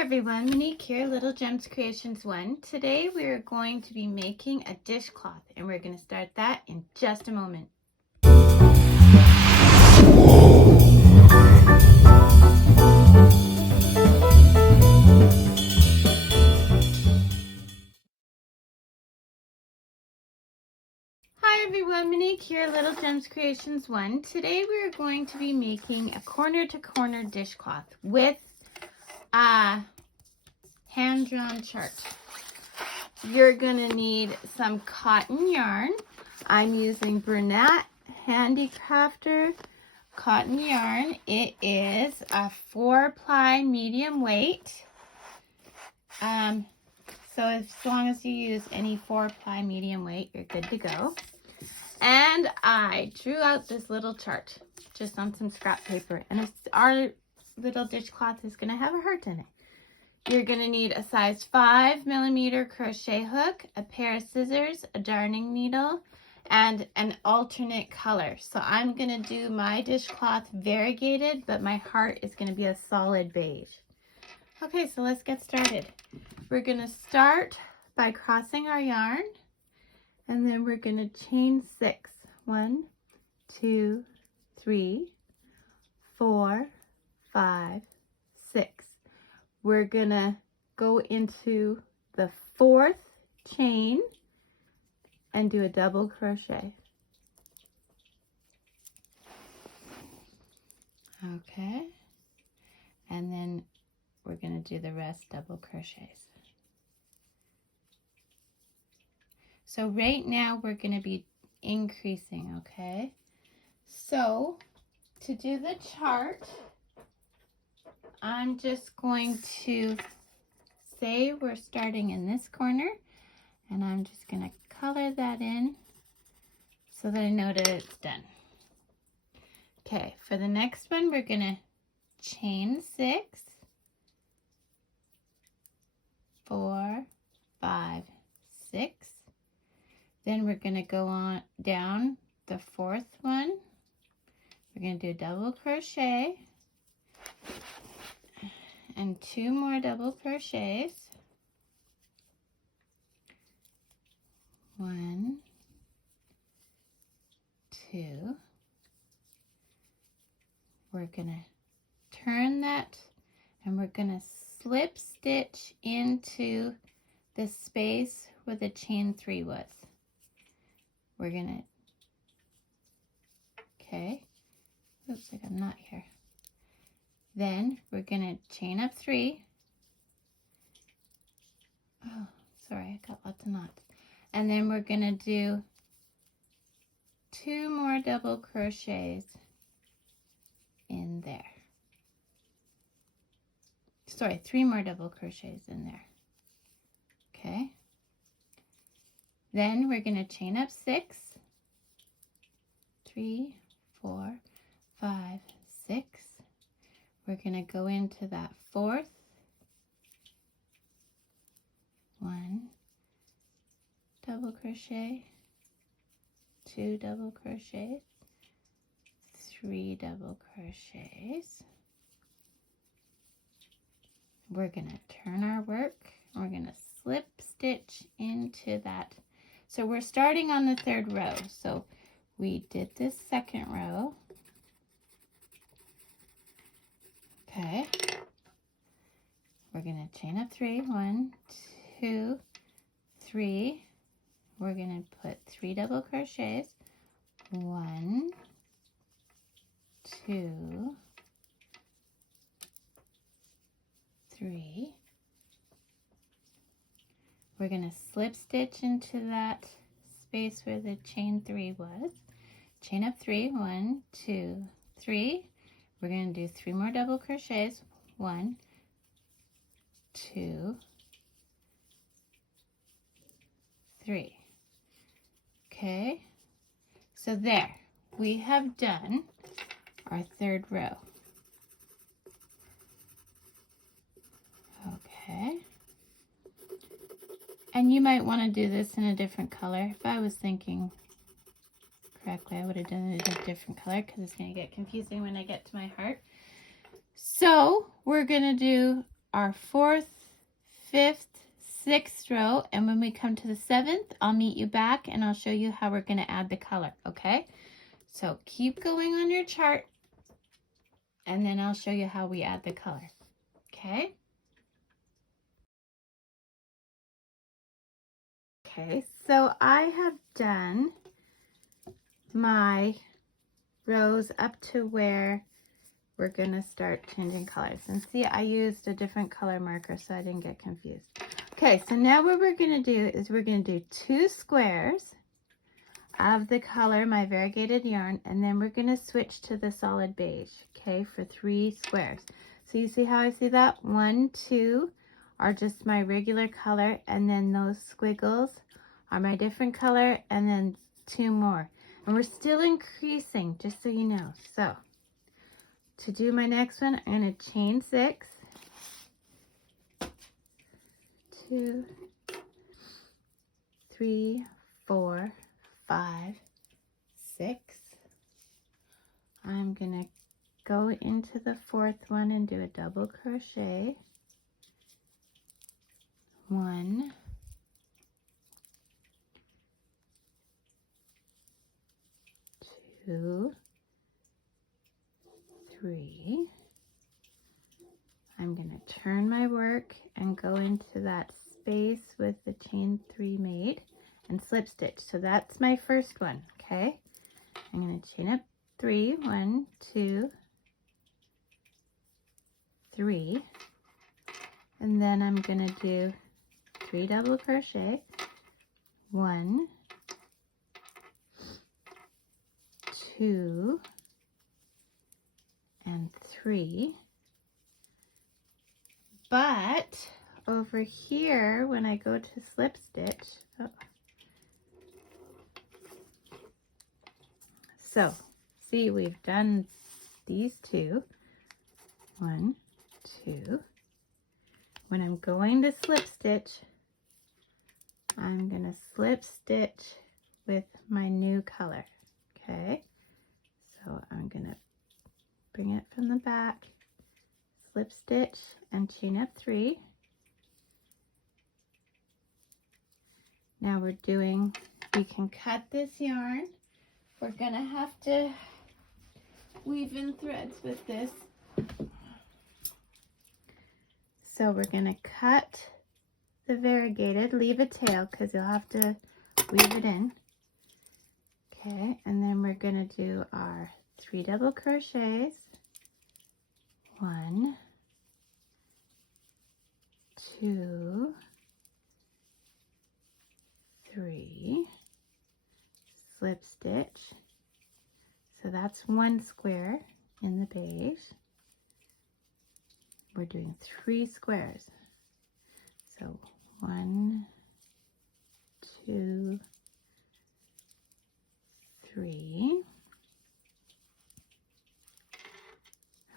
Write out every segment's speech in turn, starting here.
Hi everyone, Monique here, Little Gems Creations 1. Today we are going to be making a dishcloth and we're going to start that in just a moment. Hi everyone, Monique here, Little Gems Creations 1. Today we are going to be making a corner-to-corner dishcloth with a hand-drawn chart. You're going to need some cotton yarn. I'm using Bernat Handicrafter cotton yarn. It is a 4-ply medium weight. So as long as you use any 4-ply medium weight, you're good to go. And I drew out this little chart just on some scrap paper. And our little dishcloth is going to have a heart in it. You're going to need a size 5mm crochet hook, a pair of scissors, a darning needle, and an alternate color. So I'm going to do my dishcloth variegated, but my heart is going to be a solid beige. Okay, so let's get started. We're going to start by crossing our yarn, and then we're going to chain 6. 1, 2, 3, 4, 5, 6. We're gonna go into the 4th chain and do a double crochet. Okay, and then we're gonna do the rest double crochets. So right now we're gonna be increasing, okay? So to do the chart, I'm just going to say we're starting in this corner, and I'm just going to color that in so that I know that it's done. Okay, for the next one, we're going to chain 6, 4, 5, 6. Then we're going to go on down the 4th one. We're going to do a double crochet and 2 more double crochets. 1, 2. We're gonna turn that and we're gonna slip stitch into the space where the chain 3 was. We're gonna, okay, looks like I'm not here. Then we're gonna chain up 3. Oh, sorry, I got lots of knots. And then we're gonna do 2 more double crochets in there. Sorry, 3 more double crochets in there. Okay. Then we're gonna chain up 6. 3, 4, 5, 6. We're gonna go into that 4th. 1 double crochet, 2 double crochets, 3 double crochets. We're gonna turn our work, and we're gonna slip stitch into that. So we're starting on the 3rd row. So we did this 2nd row. Okay. We're gonna chain up 3. 1, 2, 3. We're gonna put 3 double crochets. 1, 2, 3. We're gonna slip stitch into that space where the chain 3 was. Chain up 3. 1, 2, 3. We're gonna do 3 more double crochets. 1, 2, 3. Okay, so there, we have done our 3rd row. Okay, and you might want to do this in a different color. If I was thinking correctly, I would have done it in a different color because it's going to get confusing when I get to my heart. So we're going to do our 4th, 5th, 6th row, and when we come to the 7th, I'll meet you back and I'll show you how we're going to add the color, okay? So keep going on your chart and then I'll show you how we add the color, okay? Okay, so I have done my rows up to where we're going to start changing colors. And see, I used a different color marker so I didn't get confused. Okay, so now what we're going to do is we're going to do 2 squares of the color, my variegated yarn, and then we're going to switch to the solid beige, okay, for 3 squares. So you see how I see that? 1, 2 are just my regular color, and then those squiggles are my different color, and then 2 more. And we're still increasing, just so you know. So to do my next one, I'm going to chain 6, 2, 3, 4, 5, 6. I'm going to go into the 4th one and do a double crochet. 1, 2, 3. I'm going to turn my work and go into that space with the chain 3 made and slip stitch. So that's my first one, okay? I'm going to chain up 3, 1, 2, 3, and then I'm going to do 3 double crochet, 1, 2, and 3. But over here, when I go to slip stitch, so see, we've done these 2, 1, 2. When I'm going to slip stitch, I'm going to slip stitch with my new color, okay? So I'm going to bring it from the back, slip stitch, and chain up 3. Now we're doing, we can cut this yarn. We're going to have to weave in threads with this. So we're going to cut the variegated, leave a tail because you'll have to weave it in. Okay, and then we're going to do our 3 double crochets. 1, 2, 3, slip stitch. So that's 1 square in the beige. We're doing 3 squares. So 1, 2, 3.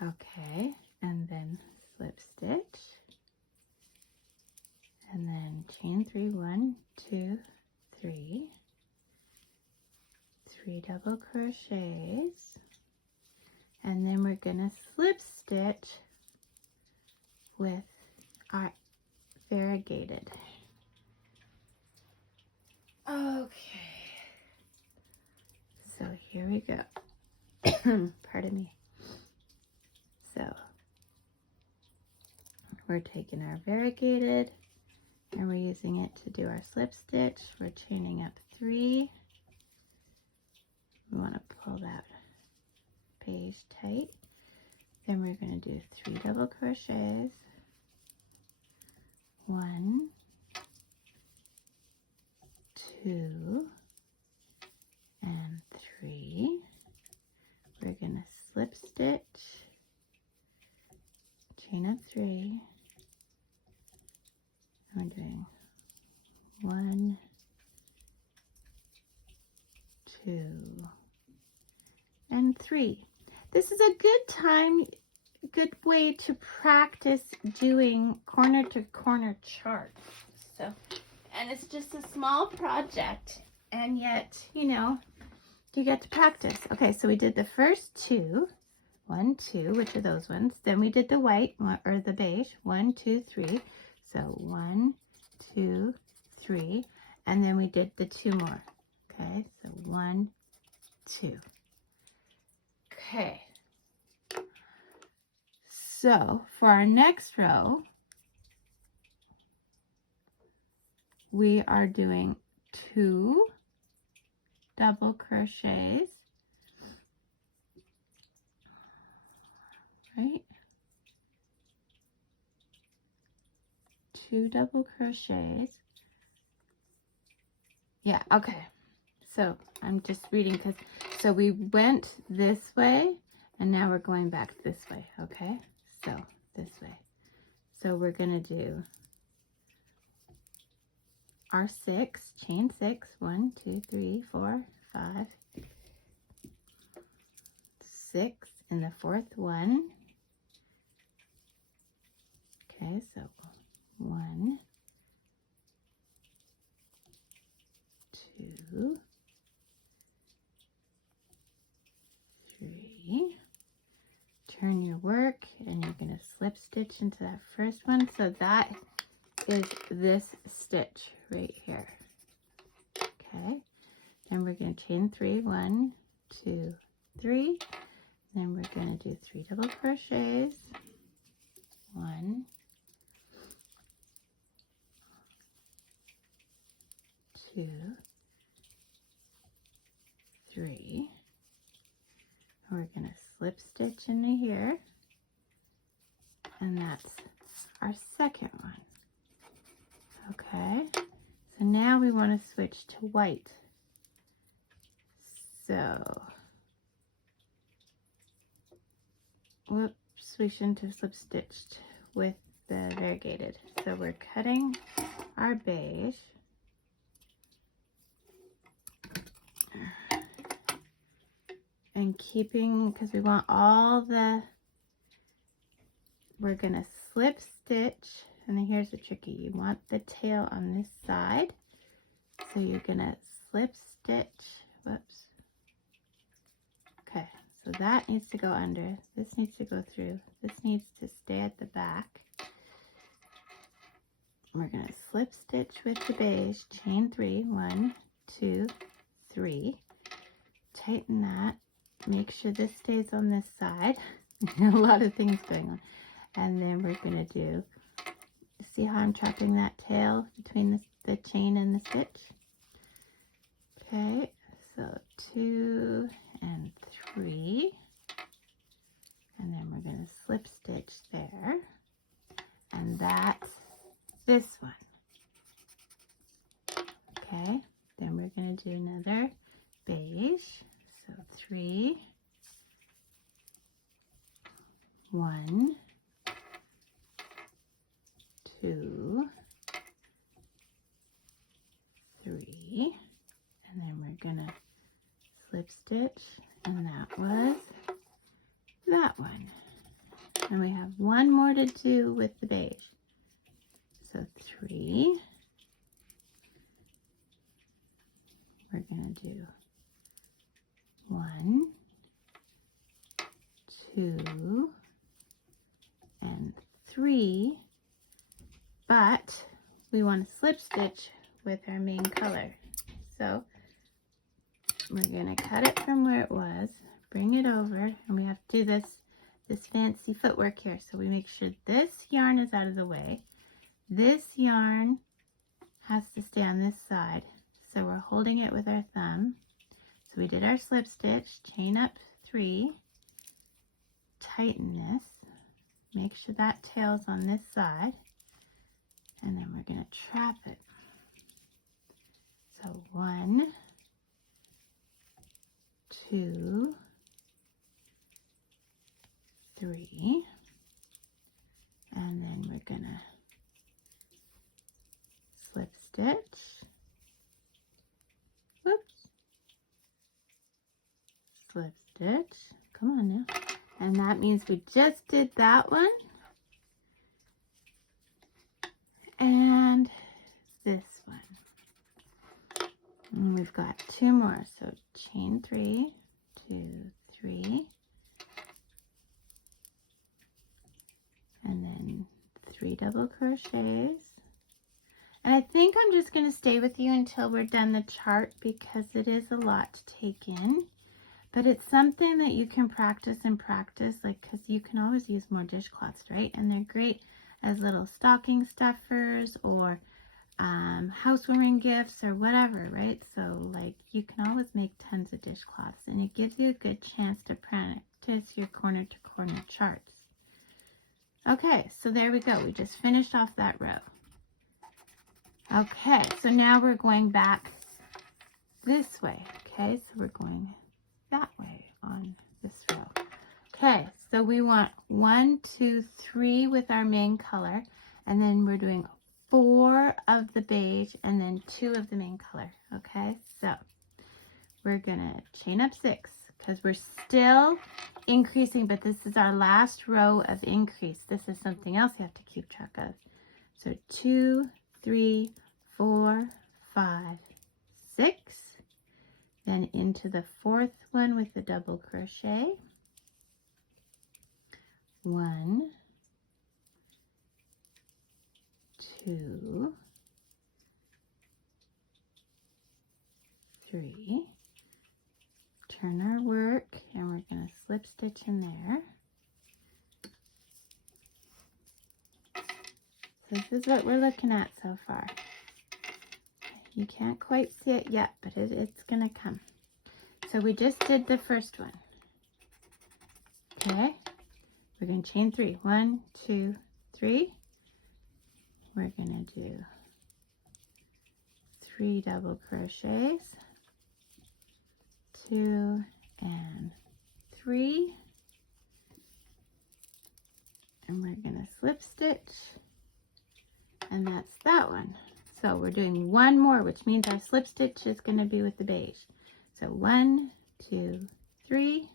Okay, and then slip stitch. And then chain 3, 1, 2, 3. 3 double crochets. And then we're going to slip stitch with our variegated. Okay, so here we go. Pardon me. So we're taking our variegated and we're using it to do our slip stitch. We're chaining up 3. We want to pull that beige tight. Then we're going to do 3 double crochets. 1, 2, and 3. We're going to slip stitch, chain up 3. I'm doing 1, 2, and 3. This is a good way to practice doing corner to corner charts. So, and it's just a small project, and yet, you know, you get to practice. Okay, so we did the first 2. 1, 2, which are those ones. Then we did the white or the beige, 1, 2, 3. So 1, 2, 3, and then we did the 2 more. Okay, so 1, 2. Okay. So for our next row, we are doing 2 double crochets, right? 2 double crochets. Yeah, okay. So I'm just reading because, so we went this way and now we're going back this way, okay? So this way. So we're gonna do our 6, chain 6, 1, 2, 3, 4, 5, 6 in the 4th one. Okay, so 1, 2, 3. Turn your work and you're going to slip stitch into that first one. So that is this stitch right here. Okay, then we're going to chain 3, 1, 2, 3. Then we're going to do 3 double crochets, 1, 2, 3. We're going to slip stitch into here, and that's our second one. Okay, so now we want to switch to white. So, whoops, we shouldn't have slip stitched with the variegated. So we're cutting our beige. And keeping, because we want all the, we're going to slip stitch, and then here's the tricky, you want the tail on this side, so you're going to slip stitch, whoops, okay, so that needs to go under, this needs to go through, this needs to stay at the back. We're going to slip stitch with the beige, chain 3, 1, 2, 3, tighten that. Make sure this stays on this side. A lot of things going on. And then we're going to do, see how I'm trapping that tail between the chain and the stitch? Okay, so 2 and 3. And then we're going to slip stitch there. And that's this one. Okay, then we're going to do another beige. So 3, 1, 2, 3, and then we're gonna slip stitch, and that was that one. And we have one more to do with the beige. So 3, we're gonna do 1, 2, and 3, but we want to slip stitch with our main color. So we're going to cut it from where it was, bring it over, and we have to do this fancy footwork here. So we make sure this yarn is out of the way. This yarn has to stay on this side. So we're holding it with our thumb. So we did our slip stitch, chain up 3, tighten this, make sure that tail's on this side, and then we're going to trap it. So 1, 2, 3, and then we're going to slip stitch, whoops, slip stitch, come on now, and that means we just did that one, and this one, and we've got 2 more, so chain 3, 2, 3, 3 double crochets. And I think I'm just going to stay with you until we're done the chart because it is a lot to take in. But it's something that you can practice and practice, like, because you can always use more dishcloths, right? And they're great as little stocking stuffers or housewarming gifts or whatever, right? So, like, you can always make tons of dishcloths, and it gives you a good chance to practice your corner to corner charts. Okay, so there we go. We just finished off that row. Okay, so now we're going back this way. Okay, so we're going that way on this row. Okay, so we want 1, 2, 3 with our main color, and then we're doing 4 of the beige and then 2 of the main color. Okay, so we're gonna chain up 6 because we're still increasing, but this is our last row of increase. This is something else you have to keep track of. So 2, 3, 4, 5, 6. Then into the 4th one with the double crochet. 1, 2, 3. Turn our work, and we're going to slip stitch in there. So this is what we're looking at so far. You can't quite see it yet, but it's going to come. So we just did the first one. Okay, we're going to chain 3. 1, 2, 3. We're going to do 3 double crochets, 2 and 3, and we're going to slip stitch, and that's that one. So we're doing one more, which means our slip stitch is going to be with the beige. So 1, 2, 3,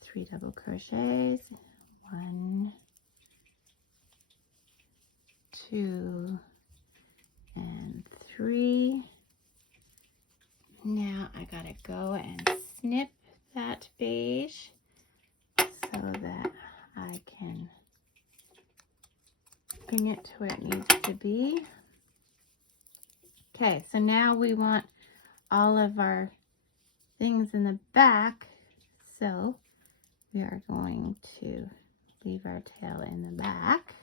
3 double crochets, 1, 2, and 3. Now I gotta go and snip that beige so that I can bring it to where it needs to be. Okay, so now we want all of our things in the back, so we are going to leave our tail in the back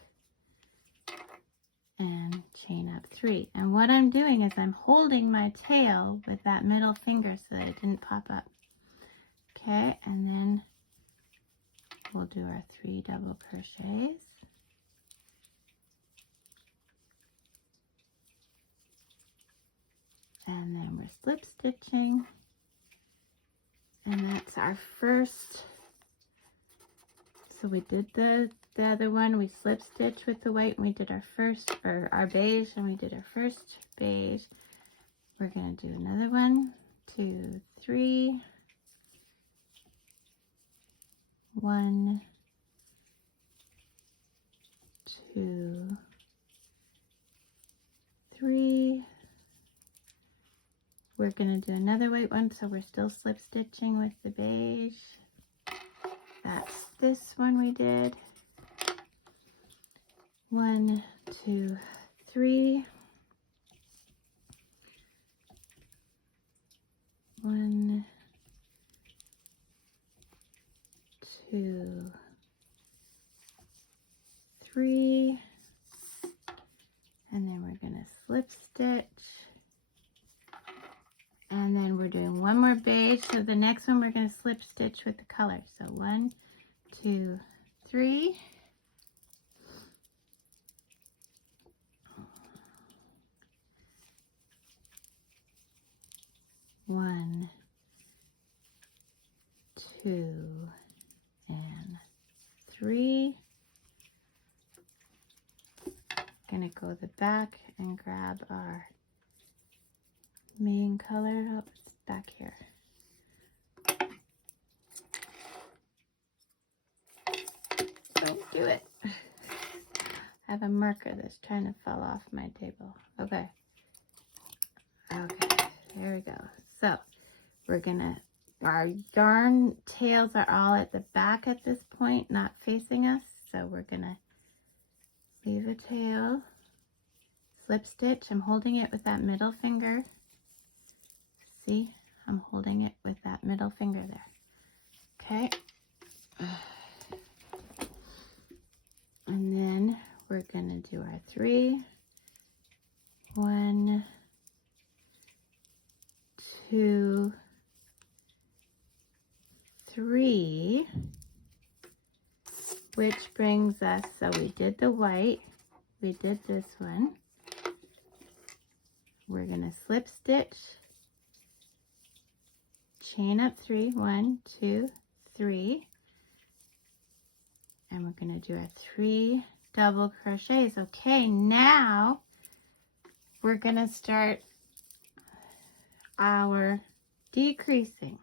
and chain up 3. And what I'm doing is I'm holding my tail with that middle finger so that it didn't pop up. Okay, and then we'll do our 3 double crochets. And then we're slip stitching. And that's our first. So we did the other one, we slip stitch with the white, and we did our first, or our beige, and we did our first beige. We're going to do another 1, 2, 3. 1, 2, 3. We're going to do another white one, so we're still slip stitching with the beige. That's this one we did. 1, 2, 3. 1, 2, 3. And then we're going to slip stitch. And then we're doing one more beige. So the next one we're going to slip stitch with the color. So 1, 2, 3. 1, 2, and 3. Gonna go the back and grab our main color. Oh, it's back here. Don't do it. I have a marker that's trying to fall off my table. Okay. Okay, there we go. So we're gonna, our yarn tails are all at the back at this point, not facing us. So we're gonna leave a tail, slip stitch. I'm holding it with that middle finger. See, I'm holding it with that middle finger there. Okay. And then we're gonna do our 3. 1, 2, 3, which brings us, so we did the white, we did this one. We're gonna slip stitch, chain up 3, 1, 2, 3, and we're gonna do our 3 double crochets. Okay, now we're gonna start our decreasing.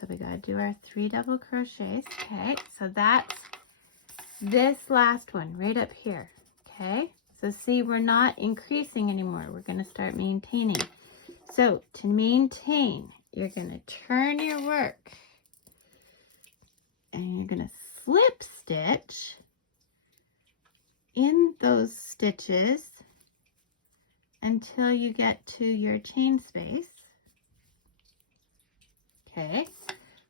So we gotta do our 3 double crochets. Okay, so that's this last one right up here. Okay, so see, we're not increasing anymore. We're gonna start maintaining. So to maintain, you're gonna turn your work and you're gonna slip stitch in those stitches until you get to your chain space. Okay,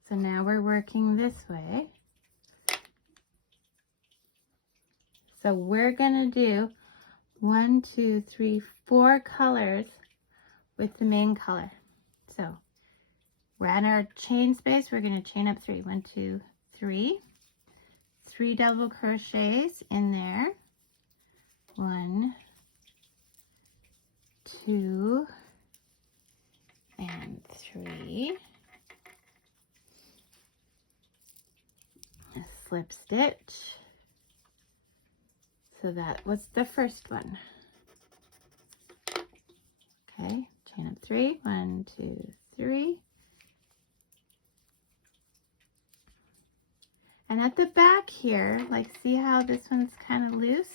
so now we're working this way. So we're gonna do 1, 2, 3, 4 colors with the main color. So we're at our chain space. We're gonna chain up 3. 1, 2, 3. 3 double crochets in there. 1, 2, and 3. A slip stitch. So that was the first one. Okay, chain up 3. 1, 2, 3. And at the back here, like, see how this one's kind of loose?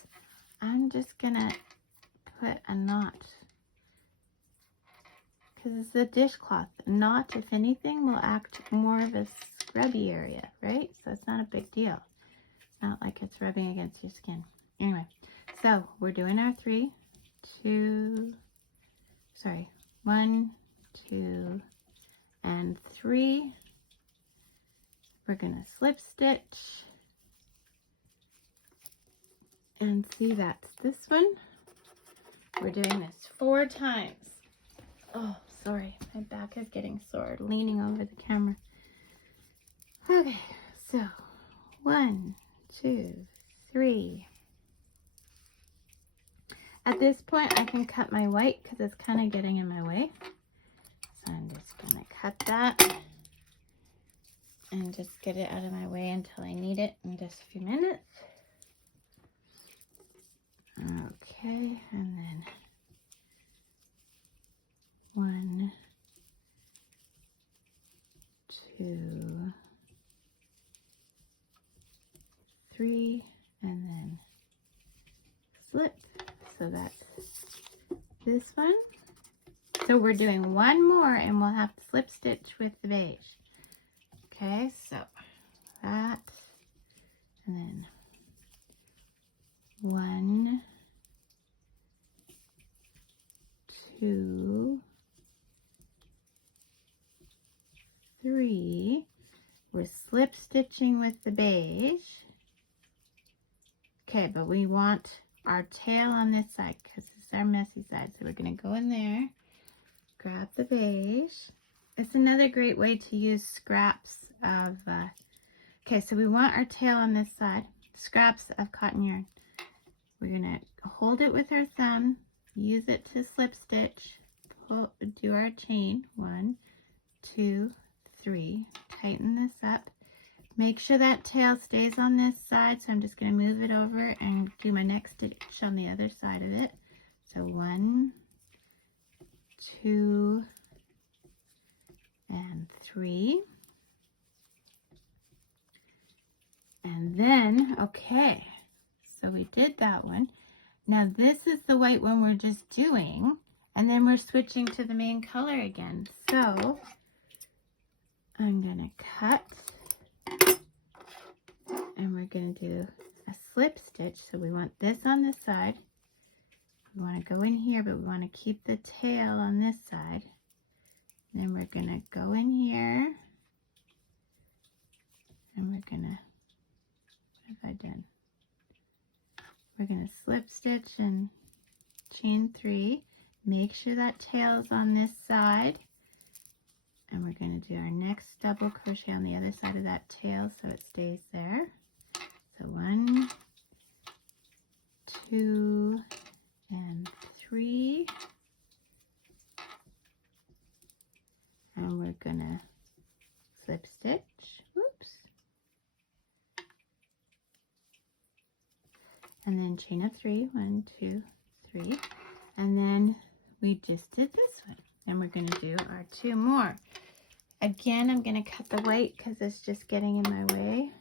I'm just gonna put a knot, because it's a dishcloth. A knot, if anything, will act more of a scrubby area, right? So it's not a big deal. It's not like it's rubbing against your skin. Anyway, so we're doing our 3, 2, sorry, 1, 2, and 3. We're gonna slip stitch, and see, that's this one. We're doing this 4 times. Oh, sorry, my back is getting sore leaning over the camera. Okay, so 1, 2, 3. At this point, I can cut my white because it's kind of getting in my way. So I'm just gonna cut that and just get it out of my way until I need it in just a few minutes. Okay, and then 1, 2, 3, and then slip. So that's this one. So we're doing one more and we'll have to slip stitch with the beige. Okay, so that, and then 1, 2, 3. We're slip stitching with the beige. Okay, but we want our tail on this side because it's our messy side. So we're going to go in there, grab the beige. It's another great way to use scraps of, okay, so we want our tail on this side, scraps of cotton yarn. We're going to hold it with our thumb, use it to slip stitch, pull, do our chain, 1, 2, 3, tighten this up. Make sure that tail stays on this side, so I'm just going to move it over and do my next stitch on the other side of it. So 1, 2, and 3. And then, okay, so we did that one. Now this is the white one we're just doing, and then we're switching to the main color again. So I'm going to cut, and we're going to do a slip stitch. So we want this on this side. We want to go in here, but we want to keep the tail on this side. Then we're going to go in here. And we're going to, what have I done? We're going to slip stitch and chain 3. Make sure that tail is on this side. And we're going to do our next double crochet on the other side of that tail so it stays there. So 1, 2, and 3. And we're going to slip stitch. Oops. And then chain of 3. 1, 2, 3. And then we just did this one. And we're going to do our 2 more. Again, I'm going to cut the white because it's just getting in my way.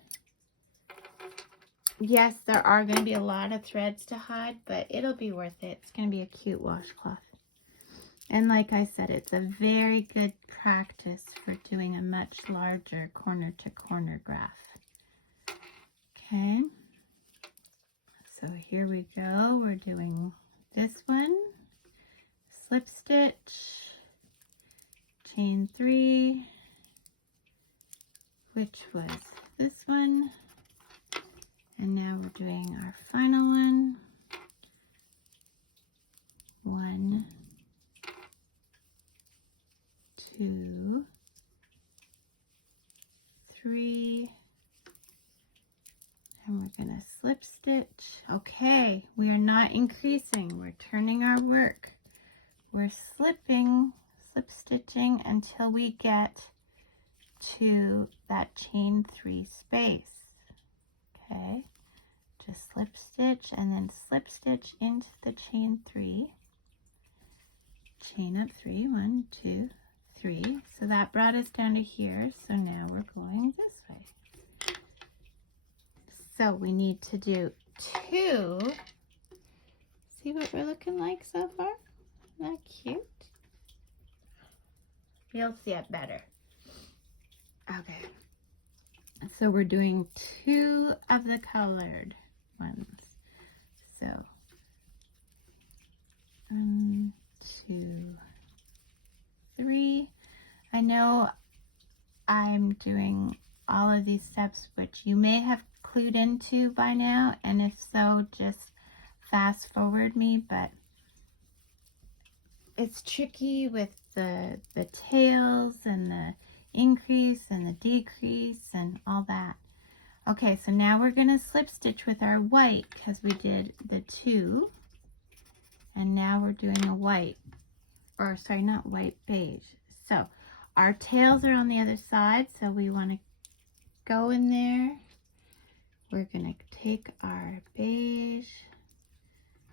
Yes, there are going to be a lot of threads to hide, but it'll be worth it. It's going to be a cute washcloth. And like I said, it's a very good practice for doing a much larger corner to corner graph. Okay. So here we go. We're doing this one. Slip stitch, chain 3, which was this one. And now we're doing our final one. 1, 2, 3, and we're going to slip stitch. Okay, we are not increasing. We're turning our work. We're slip stitching until we get to that chain 3 space. Okay, just slip stitch and then slip stitch into the chain 3. Chain up 3, 1, 2, 3. So that brought us down to here. So now we're going this way. So we need to do 2. See what we're looking like so far? Isn't that cute? You'll see it better. Okay. So we're doing 2 of the colored ones. So 1, 2, 3. I know I'm doing all of these steps, which you may have clued into by now, and if so, just fast forward me, but it's tricky with the tails and the increase and the decrease and all that. Okay, so now we're going to slip stitch with our white because we did the 2, and now we're doing a white, or sorry, not white, beige. So our tails are on the other side, so we want to go in there. We're going to take our beige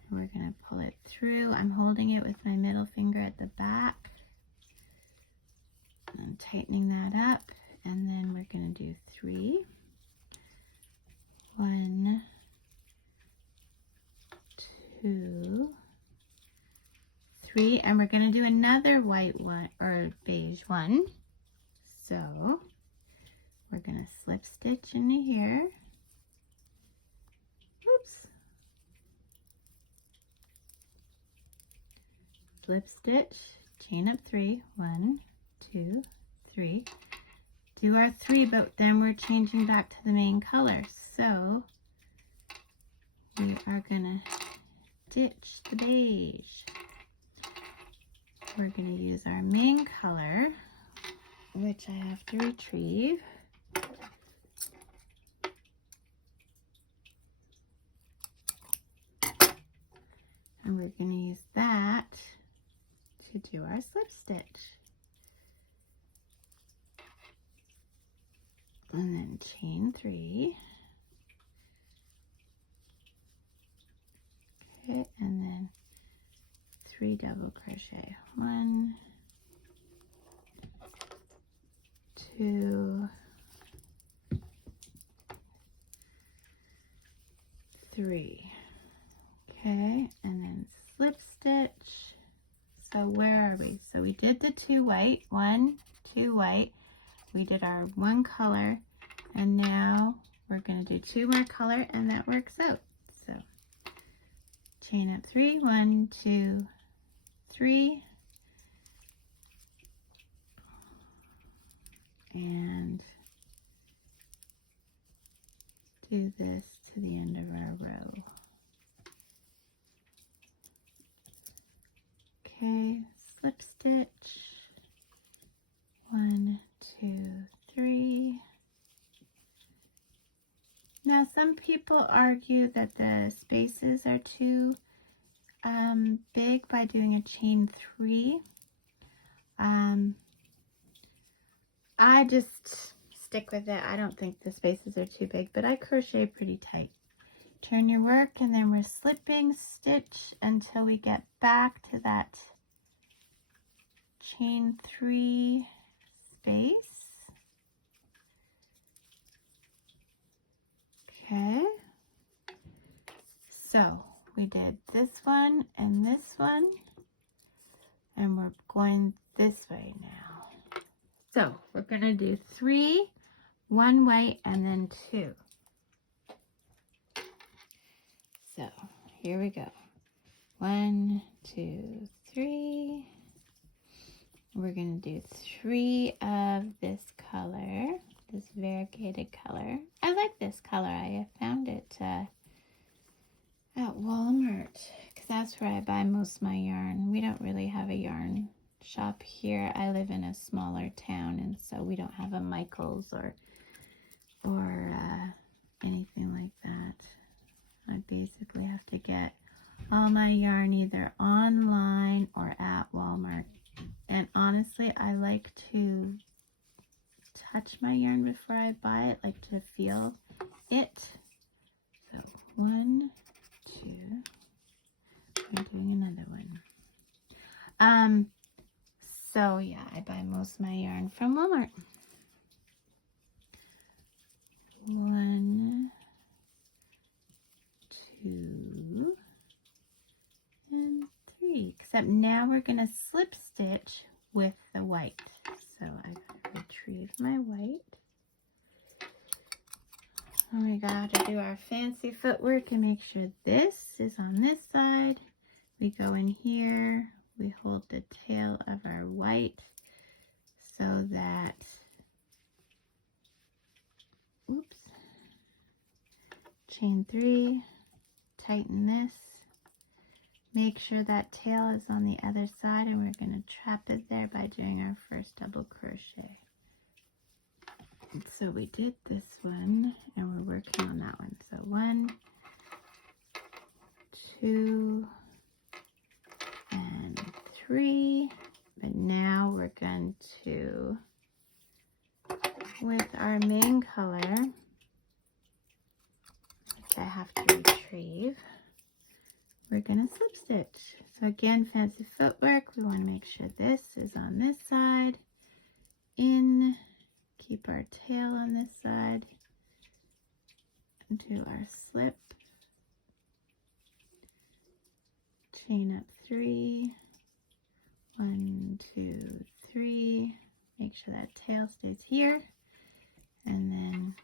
and we're going to pull it through. I'm holding it with my middle finger at the back. I'm tightening that up, and then we're going to do 3. 1, 2, 3, and we're going to do another white one or beige one. So we're going to slip stitch into here. Oops. Slip stitch, chain up 3, 1, 2, 3. Do our 3, but then we're changing back to the main color. So we are gonna ditch the beige. We're gonna use our main color, which I have to retrieve. And we're gonna use that to do our slip stitch. And then chain 3. Okay, and then 3 double crochet. 1, 2, 3. Okay, and then slip stitch. So where are we? So we did the 2 white, 1, 2 white. We did our 1 color, and now we're going to do 2 more color, and that works out. So chain up 3, 1, 2, 3, and do this to the end of our row. Okay, slip stitch, 1, 2, 3. Now some people argue that the spaces are too big by doing a chain 3. I just stick with it. I don't think the spaces are too big, but I crochet pretty tight. Turn your work, and then we're slipping stitch until we get back to that chain 3 space. Okay, so we did this one, and we're going this way now. So we're going to do 3, 1 white, and then 2. So here we go. 1, 2, 3. We're going to do 3 of this color, this variegated color. I like this color. I found it at Walmart because that's where I buy most of my yarn. We don't really have a yarn shop here. I live in a smaller town, and so we don't have a Michael's or anything like that. I basically have to get all my yarn either online or at Walmart. And honestly, I like to touch my yarn before I buy it, like to feel it. So 1, 2, we're doing another one. So yeah, I buy most of my yarn from Walmart. 1, 2, and 3. Except now we're going to slip stitch with the white. So I retrieve my white. And we got to do our fancy footwork and make sure this is on this side. We go in here, we hold the tail of our white so that, oops, chain 3, tighten this, make sure that tail is on the other side, and we're going to trap it there by doing our first double crochet. So we did this one, and we're working on that one. So 1, 2, and 3. But now we're going to, with our main color, which I have to retrieve, we're going to slip stitch. So again, fancy footwork, we want to make sure this is on this side, in, keep our tail on this side, do our slip, chain up 3, 1, 2, 3, make sure that tail stays here, and then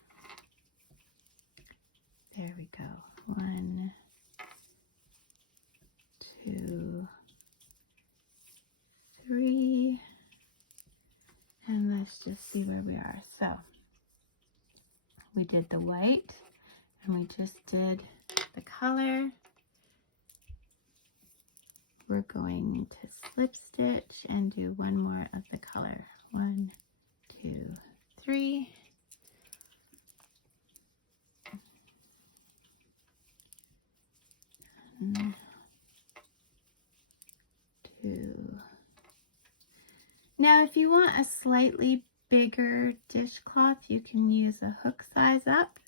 there we go. 1, 2, 3, and let's just see where we are. So we did the white, and we just did the color. We're going to slip stitch and do one more of the color. 1, 2, 3. And 2. Now, if you want a slightly bigger dishcloth, you can use a hook size up.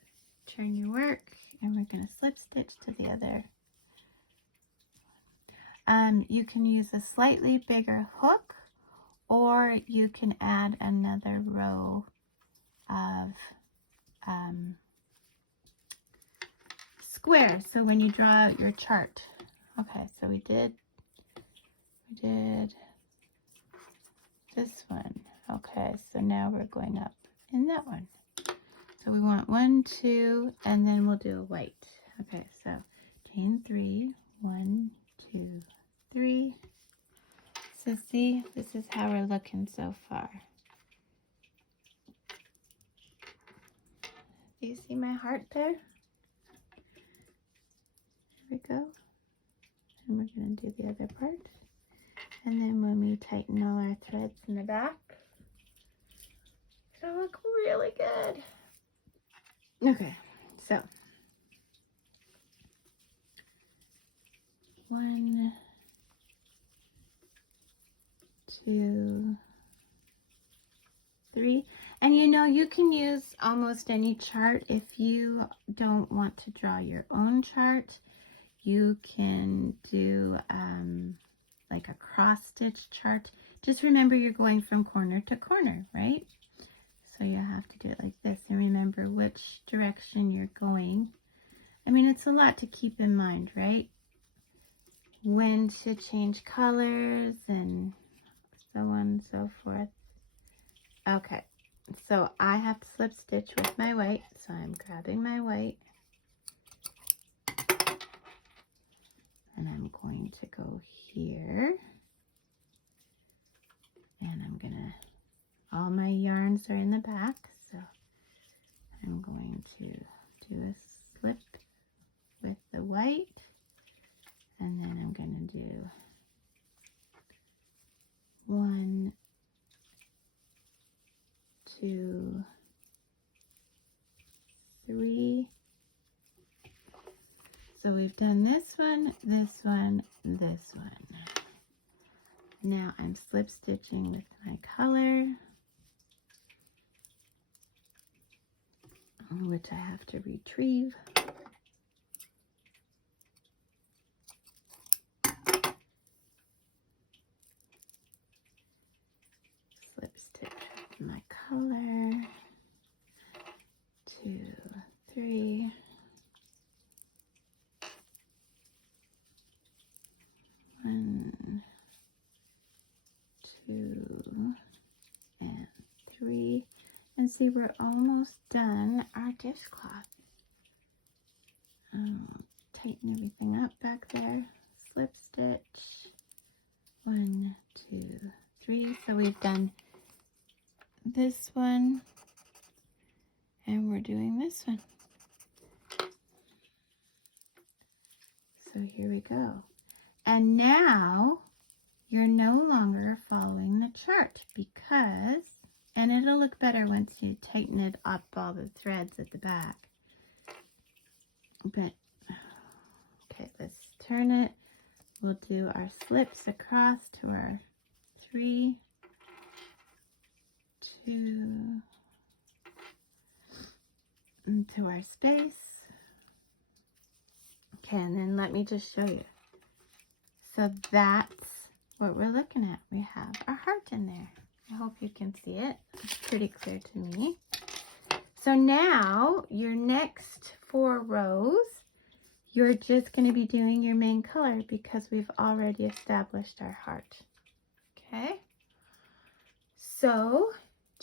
Turn your work, and we're going to slip stitch to the other. You can use a slightly bigger hook, or you can add another row of squares. So when you draw out your chart. Okay, so we did this one. Okay, so now we're going up in that one. So we want 1, 2, and then we'll do a white. Okay, so chain 3, 1, 2, 3. So see, this is how we're looking so far. Do you see my heart there? Here we go. And we're going to do the other part. And then when we tighten all our threads in the back, it'll look really good. Okay, so 1, 2, 3. And you know, you can use almost any chart. If you don't want to draw your own chart, you can do like a cross stitch chart. Just remember you're going from corner to corner, right? So you have to do it like this and remember which direction you're going. I mean, it's a lot to keep in mind, right? When to change colors and so on and so forth. Okay, so I have to slip stitch with my white, so I'm grabbing my white and I'm going to go here, and I'm gonna, all my yarns are in the back, so I'm going to do a slip with the white, and then I'm gonna do 1, 2, 3. So we've done this one, this one, this one. Now I'm slip stitching with my color, which I have to retrieve. Slip stitch with my color, 2, 3. 1, 2, and 3. And see, we're almost done our dishcloth. Tighten everything up back there. Slip stitch. 1, 2, 3. So we've done this one, and we're doing this one. So here we go. And now you're no longer following the chart because, and it'll look better once you tighten it up all the threads at the back. But, okay, let's turn it. We'll do our slips across to our 3, 2, into our space. Okay, and then let me just show you. So that's what we're looking at. We have our heart in there. I hope you can see it. It's pretty clear to me. So now your next 4 rows, you're just going to be doing your main color because we've already established our heart. Okay? So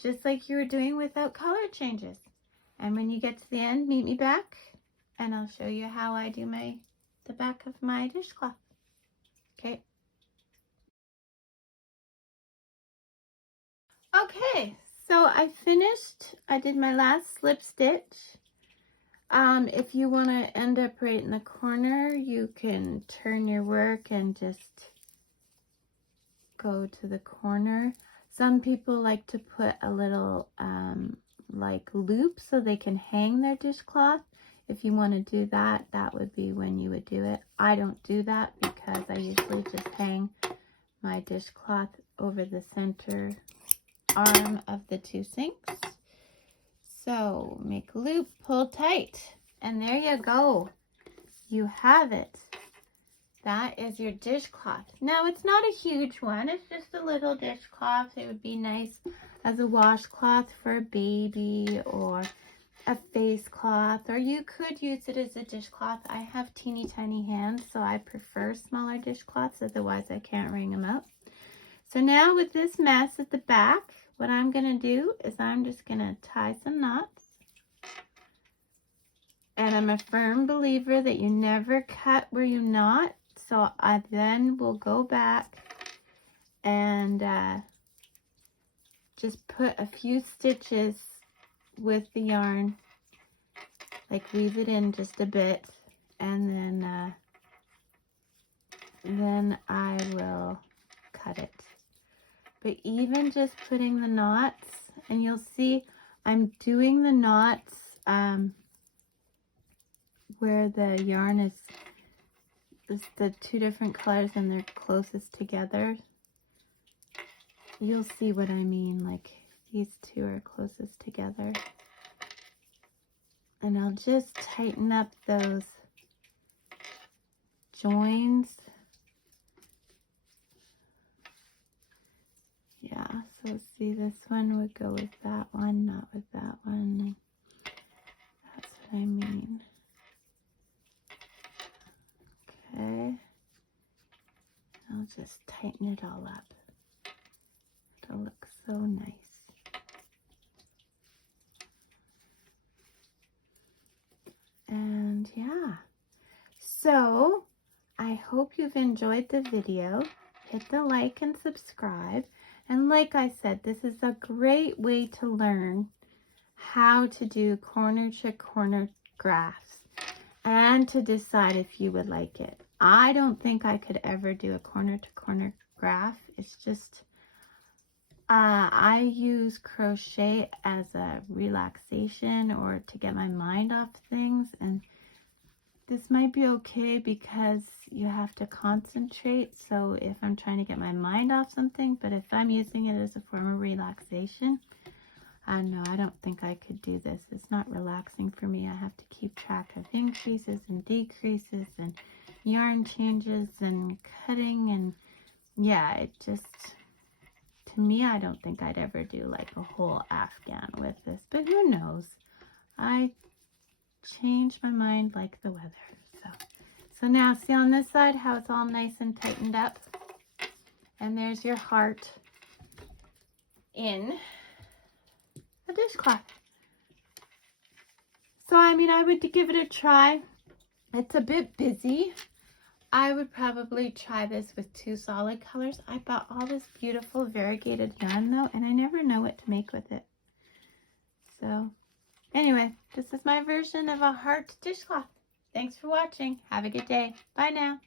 just like you were doing without color changes. And when you get to the end, meet me back and I'll show you how I do the back of my dishcloth. Okay. Okay, so I finished. I did my last slip stitch. If you want to end up right in the corner, you can turn your work and just go to the corner. Some people like to put a little like loop so they can hang their dishcloth. If you want to do that, that would be when you would do it. I don't do that because I usually just hang my dishcloth over the center arm of the 2 sinks. So make a loop, pull tight, and there you go. You have it. That is your dishcloth. Now it's not a huge one, it's just a little dishcloth. It would be nice as a washcloth for a baby or a face cloth, or you could use it as a dishcloth. I have teeny tiny hands, so I prefer smaller dishcloths, otherwise I can't wring them up. So now with this mess at the back, what I'm going to do is I'm just going to tie some knots. And I'm a firm believer that you never cut where you knot. So I then will go back and just put a few stitches with the yarn, like weave it in just a bit, and then I will cut it. But even just putting the knots, and you'll see I'm doing the knots where the yarn is the two different colors and they're closest together. You'll see what I mean, like these two are closest together. And I'll just tighten up those joins. Yeah, so see, this one would go with that one, not with that one. That's what I mean. Okay. I'll just tighten it all up. It'll look so nice. And yeah, so I hope you've enjoyed the video. Hit the like and subscribe. And like I said, this is a great way to learn how to do corner to corner graphs and to decide if you would like it. I don't think I could ever do a corner to corner graph. It's just, I use crochet as a relaxation or to get my mind off things, and this might be okay because you have to concentrate. So if I'm trying to get my mind off something, but if I'm using it as a form of relaxation, I know I don't think I could do this. It's not relaxing for me. I have to keep track of increases and decreases and yarn changes and cutting, and yeah, it just, to me, I don't think I'd ever do like a whole Afghan with this, but who knows? I change my mind like the weather. So now see on this side how it's all nice and tightened up, and there's your heart in a dishcloth. So I mean, I would give it a try. It's a bit busy. I would probably try this with 2 solid colors. I bought all this beautiful variegated yarn though, and I never know what to make with it. So anyway, this is my version of a heart dishcloth. Thanks for watching. Have a good day. Bye now.